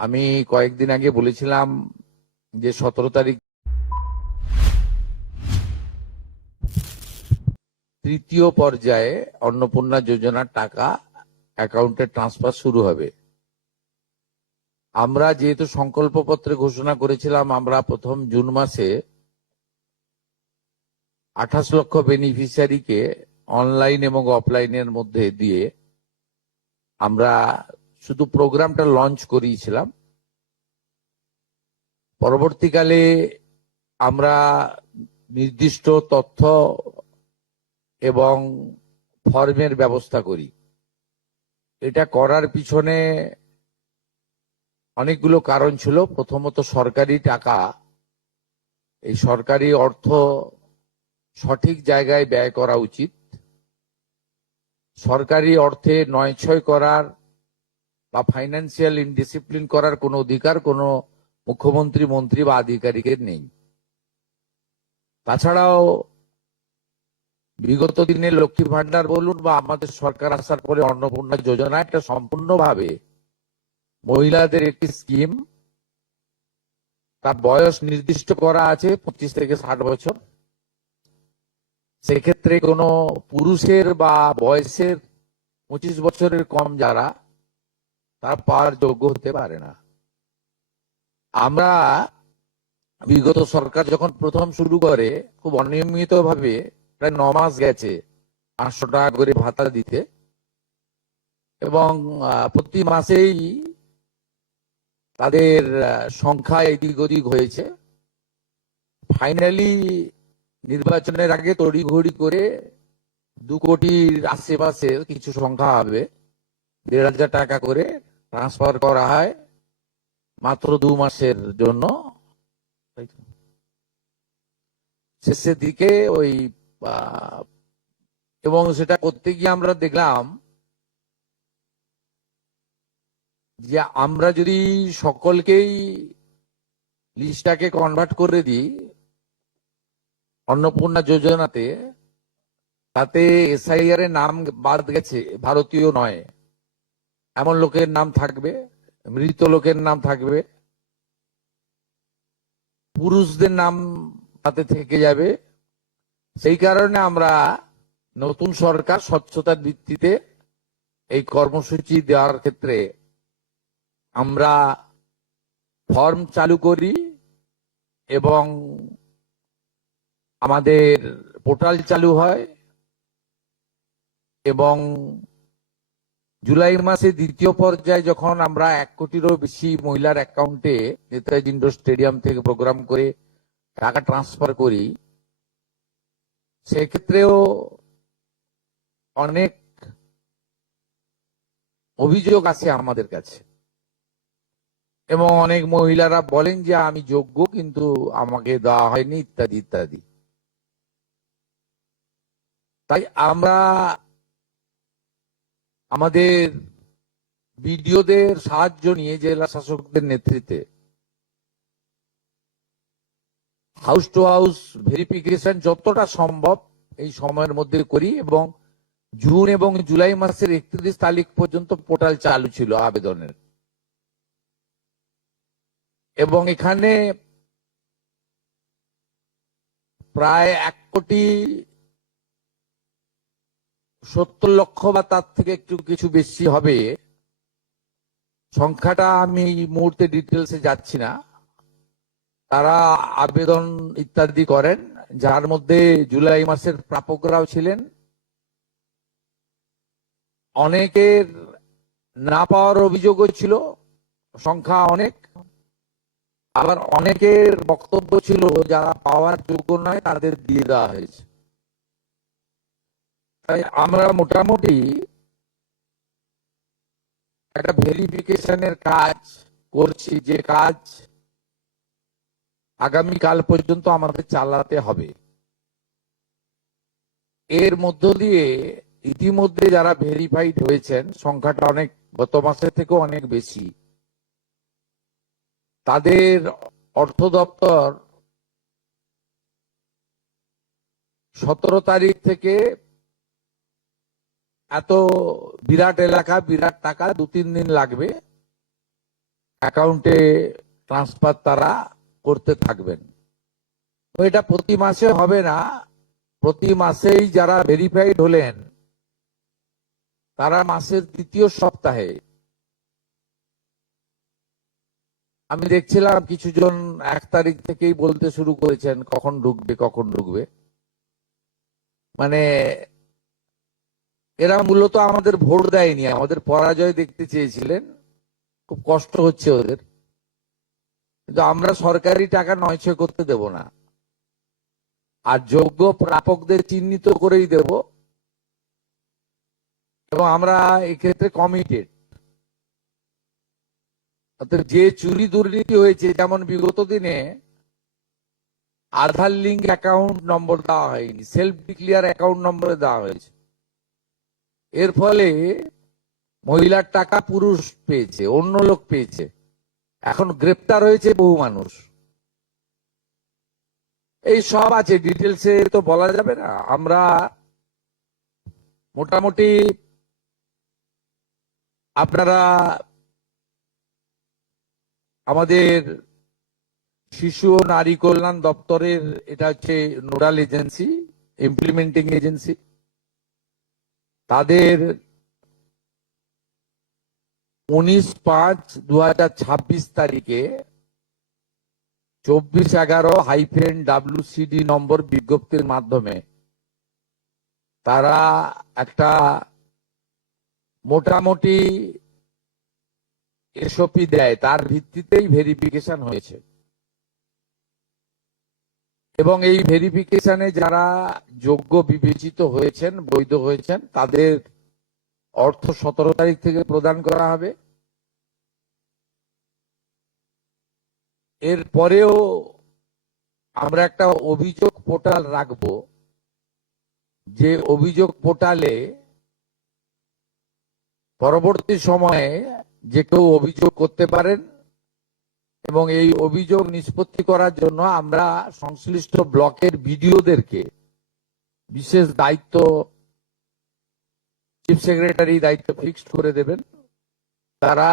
আমি কয়েকদিন আগে বলেছিলাম যে 17 তারিখ তৃতীয় পর্যায়ে অন্নপূর্ণা যোজনার টাকা অ্যাকাউন্টে ট্রান্সফার শুরু হবে। আমরা যেহেতু সংকল্পপত্রে ঘোষণা করেছিলাম আমরা প্রথম জুন মাসে 28 লক্ষ বেনিফিশিয়ারিকে অনলাইন এবং অফলাইনের মধ্যে দিয়ে আমরা শুধু প্রোগ্রামটা লঞ্চ করিয়েছিলাম। পরবর্তীকালে আমরা নির্দিষ্ট তথ্য এবং ফর্মের ব্যবস্থা করি। এটা করার পিছনে অনেকগুলো কারণ ছিল। প্রথমত সরকারি টাকা, এই সরকারি অর্থ সঠিক জায়গায় ব্যয় করা উচিত। সরকারি অর্থে নয়ছয় করার বা ফাইন্যান্সিয়াল ইনডিসিপ্লিন করার কোনো অধিকার কোনো মুখ্যমন্ত্রী, মন্ত্রী বা আধিকারিকের নেই। তাছাড়াও বিগত দিনে লক্ষ্মী ভান্ডার বলুন বা আমাদের সরকার আসার পরে অন্নপূর্ণা যোজনা একটা সম্পূর্ণভাবে মহিলাদের একটি স্কিম। তার বয়স নির্দিষ্ট করা আছে 25 থেকে 60 বছর। সেক্ষেত্রে কোনো পুরুষের বা বয়সের 25 বছরের কম যারা তারা পাওয়ার যোগ্য হতে পারে না। আমরা বিগত সরকার যখন প্রথম শুরু করে খুব অনিয়মিত ভাবে প্রায় 9 মাস গেছে 500 টাকা করে ভাতা দিতে, এবং প্রতি মাসেই তাদের সংখ্যা এদিক ওদিক হয়েছে। ফাইনালি নির্বাচনের আগে তড়িঘড়ি করে 2 কোটির আশেপাশে কিছু সংখ্যা হবে 1,500 টাকা করে ট্রান্সফার করা হয় মাত্র 2 মাসের জন্য। শেষের দিকে ওই এবং সেটা করতে গিয়ে আমরা দেখলাম যে আমরা যদি সকলকেই লিস্টটাকে কনভার্ট করে দিই অন্নপূর্ণা যোজনাতে, তাতে এসআইআর এর নাম বাদ গেছে, ভারতীয় নয় এমন লোকের নাম থাকবে, মৃত লোকের নাম থাকবে, পুরুষদের নাম তাতে থেকে যাবে। সেই কারণে আমরা নতুন সরকার স্বচ্ছতার ভিত্তিতে এই কর্মসূচি দেওয়ার ক্ষেত্রে আমরা ফর্ম চালু করি এবং আমাদের পোর্টাল চালু হয়, এবং জুলাই মাসে দ্বিতীয় পর্যায়ে যখন আমরা 1 কোটিরও বেশি মহিলার অ্যাকাউন্টে নেতাজি ইন্ডোর স্টেডিয়াম থেকে প্রোগ্রাম করে টাকা ট্রান্সফার করি, সেক্ষেত্রেও অনেক অভিযোগ আছে আমাদের কাছে, এবং অনেক মহিলারা বলেন যে আমি যোগ্য কিন্তু আমাকে দেওয়া হয়নি ইত্যাদি ইত্যাদি। তাই আমরা আমাদের বিডিওদের সাহায্য নিয়ে জেলা শাসকদের নেতৃত্বে হাউস টু হাউস ভেরিফিকেশন যতটা সম্ভব এই সময়ের মধ্যে করি, এবং জুন এবং জুলাই মাসের 31 তারিখ পর্যন্ত পোর্টাল চালু ছিল আবেদনের। এবং এখানে প্রায় 1,70,00,000 বা তার থেকে একটু কিছু বেশি হবে সংখ্যাটা, আমি এই মুহূর্তে ডিটেলসে যাচ্ছি না, তারা আবেদন ইত্যাদি করেন, যার মধ্যে জুলাই মাসের প্রাপকরাও ছিলেন। অনেকের না পাওয়ার অভিযোগও ছিল, সংখ্যা অনেক। আবার অনেকের বক্তব্য ছিল যারা পাওয়ার যোগ্য নয় তাদের দিয়ে দেওয়া হয়েছে। তাই আমরা মোটামুটি একটা ভেরিফিকেশনের কাজ করছি, যে কাজ আগামীকাল পর্যন্ত আমাদের চালাতে হবে। এর মধ্য দিয়ে ইতিমধ্যে যারা ভেরিফাইড হয়েছেন সংখ্যাটা অনেক, গত মাসের থেকেও অনেক বেশি, তাদের অর্থ দপ্তর 17 তারিখ থেকে এত বিরাট এলাকা বিরাট টাকা 2-3 দিন লাগবে, অ্যাকাউন্টে ট্রান্সফার তারা করতে থাকবেন। তো এটা প্রতি মাসে হবে না, প্রতি মাসেই যারা ভেরিফাইড হলেন তারা মাসের তৃতীয় সপ্তাহে, আমি দেখছিলাম কিছুজন 1 তারিখ থেকেই বলতে শুরু করেছেন কখন ঢুকবে কখন ঢুকবে। মানে এরা মূলত আমাদের ভোট দেয়নি, আমাদের পরাজয় দেখতে চেয়েছিলেন, খুব কষ্ট হচ্ছে ওদের। কিন্তু আমরা সরকারি টাকা নয়ছয় করতে দেব না, আর যোগ্য প্রাপকদের চিহ্নিত করেই দেব, এবং আমরা এক্ষেত্রে কমিটেড। অর্থাৎ যে চুরি দুর্নীতি হয়েছে, যেমন বিগত দিনে আধার লিঙ্ক অ্যাকাউন্ট নম্বর দেওয়া হয়নি, সেলফ ডিক্লিয়ার অ্যাকাউন্ট নম্বরে দেওয়া হয়েছে, এর ফলে মহিলার টাকা পুরুষ পেয়েছে, অন্য লোক পেয়েছে, এখন গ্রেপ্তার হয়েছে বহু মানুষ। এই সব আছে, ডিটেলসে তো বলা যাবে না। আমরা মোটামুটি আপনারা আমাদের শিশু ও নারী কল্যাণ দপ্তরের, এটা হচ্ছে নোডাল এজেন্সি, ইমপ্লিমেন্টিং এজেন্সি, তাদের 19/5/2026 তারিখে 2411-WCD নম্বর বিজ্ঞপ্তির মাধ্যমে তারা একটা মোটামুটি এসওপি দেয়, তার ভিত্তিতেই ভেরিফিকেশন হয়েছে। এবং এই ভেরিফিকেশনে যারা যোগ্য বিবেচিত হয়েছেন, বৈধ হয়েছেন, তাদের অর্থ 17 তারিখ থেকে প্রদান করা হবে। এর পরেও আমরা একটা অভিযোগ পোর্টাল রাখবো, যে অভিযোগ পোর্টালে পরবর্তী সময়ে যে কেউ অভিযোগ করতে পারেন, এবং এই অভিযোগ নিষ্পত্তি করার জন্য আমরা সংশ্লিষ্ট ব্লকের বিডিওদেরকে বিশেষ দায়িত্ব, চিফ সেক্রেটারি দায়িত্ব ফিক্সড করে দেবেন। তারা